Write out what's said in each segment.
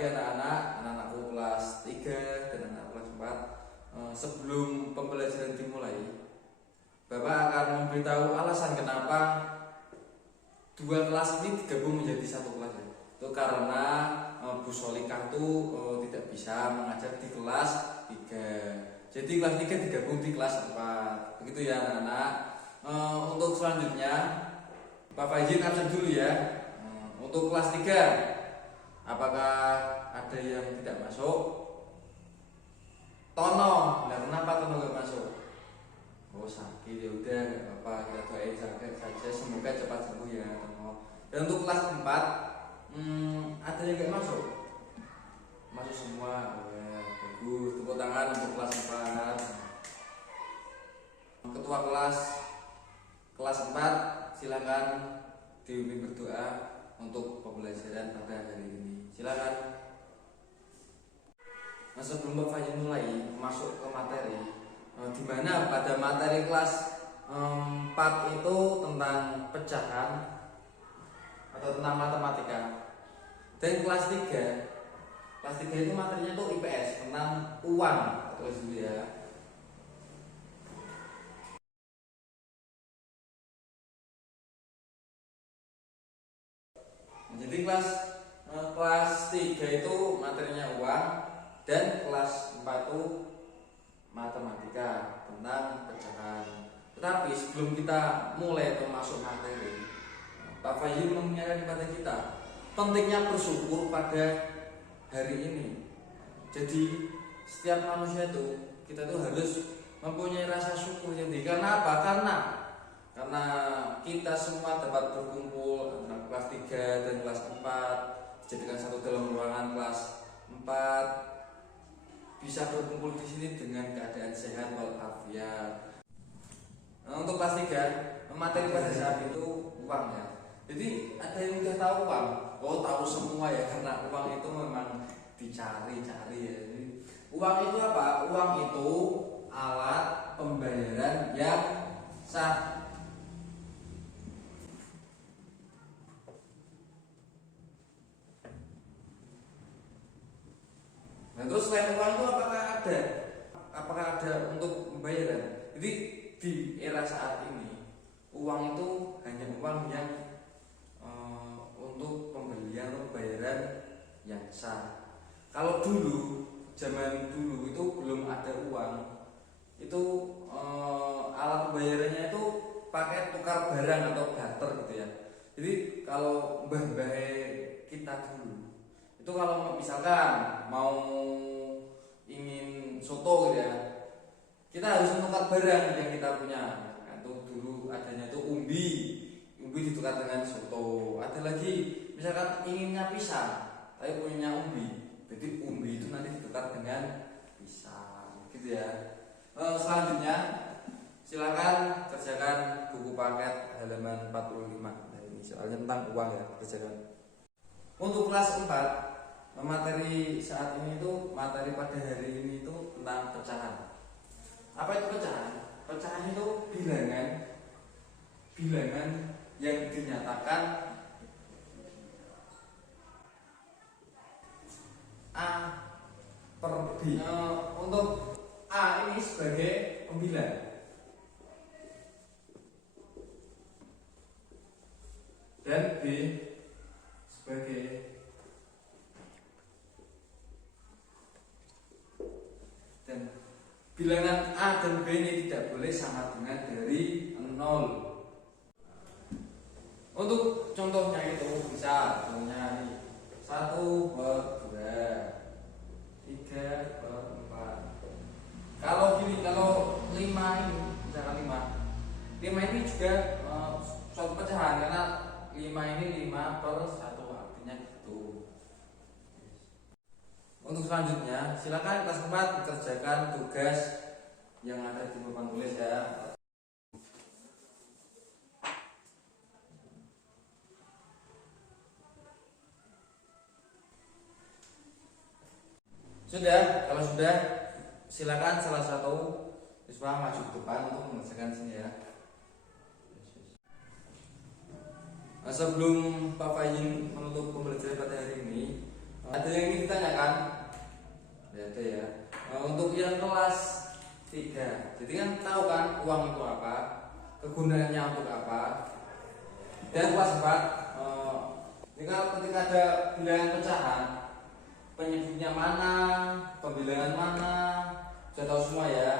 pagi anak-anakku kelas 3 dan anak kelas 4. Sebelum pembelajaran dimulai, Bapak akan memberitahu alasan kenapa dua kelas ini digabung menjadi satu kelas ya. Itu karena Bu Solikah itu tidak bisa mengajar di kelas 3. Jadi kelas 3 digabung di kelas 4. Begitu ya anak-anak. Untuk selanjutnya Bapak izin absen dulu ya. Untuk kelas 3, apakah ada yang tidak masuk? Tono, nah kenapa Tono gak masuk? Oh sakit, ya udah gak apa-apa, kita doain saja semoga cepat sembuh ya Tono. Dan untuk kelas 4, ada yang gak masuk? Masuk semua, oh ya bagus, tepuk tangan untuk kelas 4. Ketua kelas 4 silakan dipimpin berdoa untuk pembelajaran pada hari ini. Silakan. Nah, sebelum Bapak Fajin mulai masuk ke materi, di mana pada materi kelas 4 itu tentang pecahan atau tentang matematika. Dan kelas 3 itu materinya itu IPS tentang uang atau ya. Jadi kelas 3 itu materinya uang dan kelas 4 itu matematika tentang pecahan. Tetapi sebelum kita mulai atau masuk materi, Pak Fajri mengingatkan kepada kita pentingnya bersyukur pada hari ini. Jadi setiap manusia itu kita tuh harus mempunyai rasa syukur yang tinggi. Karena apa? Karena kita semua dapat berkumpul antara kelas 3 dan kelas 4 dijadikan satu dalam ruangan kelas 4, bisa berkumpul di sini dengan keadaan sehat walafiat. Untuk kelas 3, materi pada saat itu uang ya. Jadi ada yang udah tahu uang? Oh tahu semua ya, karena uang itu memang dicari-cari ya. Jadi, uang itu apa? Uang itu alat pembayaran yang sah. Nah, terus selain uang itu apakah ada untuk pembayaran? Jadi di era saat ini uang itu hanya uang yang untuk pembelian atau pembayaran yang sah. Kalau dulu, zaman dulu itu belum ada uang, itu alat pembayarannya itu pakai tukar barang atau barter gitu ya. Jadi kalau mbah-mbah kita dulu itu kalau misalkan mau ingin soto gitu ya, kita harus menukar barang yang kita punya. Itu dulu adanya itu umbi ditukar dengan soto. Ada lagi misalkan inginnya pisang tapi punya umbi, jadi umbi itu nanti ditukar dengan pisang gitu ya. Selanjutnya silakan kerjakan buku paket halaman 45. Nah, ini soalnya tentang uang ya, kerjakan. Untuk kelas 4, materi saat ini itu materi pada hari ini itu tentang pecahan. Apa itu pecahan? Pecahan itu bilangan yang dinyatakan A per B. Untuk A ini sebagai pembilang dan B sebagai dan bilangan A dan B ini tidak boleh sama dengan dari 0. Untuk contohnya itu bisa contohnya ini 1 per 2, 3 per 4. Kalau 5 ini misalkan 5 ini juga suatu pecahan karena 5 ini 5 per 1, artinya gitu. Untuk selanjutnya silakan kelas 4 kerjakan tugas yang ada di papan tulis ya. Sudah, kalau sudah silakan salah satu siswa maju ke depan untuk mengerjakan sini ya. Nah, sebelum Pak Fajin menutup pembelajaran pada hari ini, ada yang ingin kita itu ya. Untuk yang kelas 3, jadi kan tahu kan uang itu apa, kegunaannya untuk apa. Dan kelas 4, ketika ada bilangan pecahan, penyebutnya mana, pembilangan mana, sudah tahu semua ya.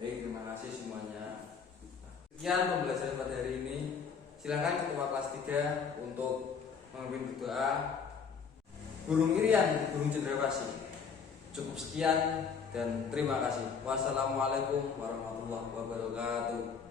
Baik, terima kasih semuanya. Sekian pembelajaran pada hari ini. Silakan ketua kelas 3 untuk memimpin doa. Burung Irian, burung cendrawasih. Cukup sekian dan terima kasih. Wassalamualaikum warahmatullahi wabarakatuh.